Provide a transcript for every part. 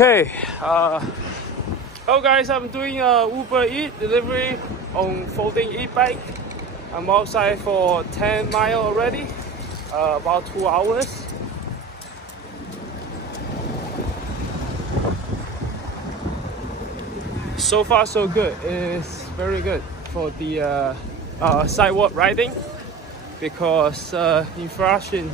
Okay, hello guys, I'm doing a UberEat delivery on Folding Ebike. I'm outside for 10 miles already, about 2 hours. So far so good. It's very good for the sidewalk riding because in Flushing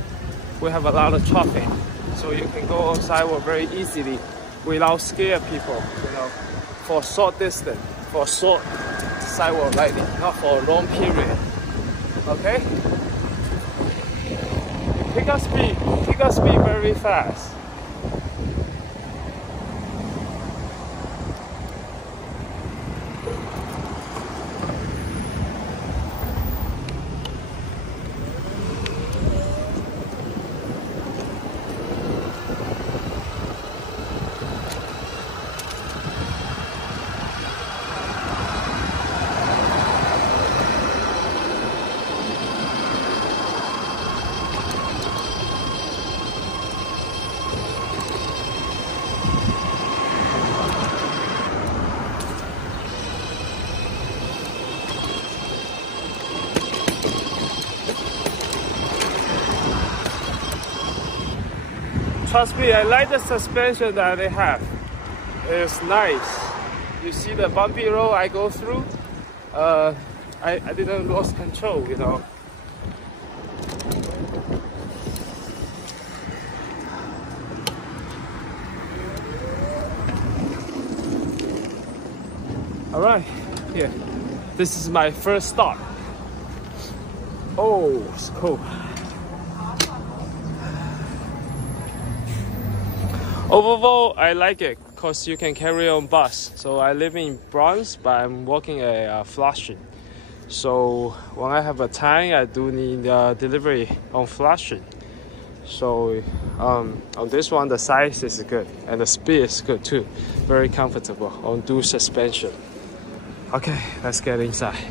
we have a lot of traffic, so you can go on sidewalk very easily without scare people, you know, for short distance, for short sidewalk riding, not for a long period. Okay? Pick up speed very fast. Trust me, I like the suspension that they have. It's nice. You see the bumpy road I go through? I didn't lose control, you know. Alright, here. This is my first stop. Oh, it's cool. Overall, I like it because you can carry on bus. So I live in Bronx, but I'm working at Flushing. So when I have a time, I do need delivery on Flushing. So on this one, the size is good and the speed is good too. Very comfortable on dual suspension. Okay, let's get inside.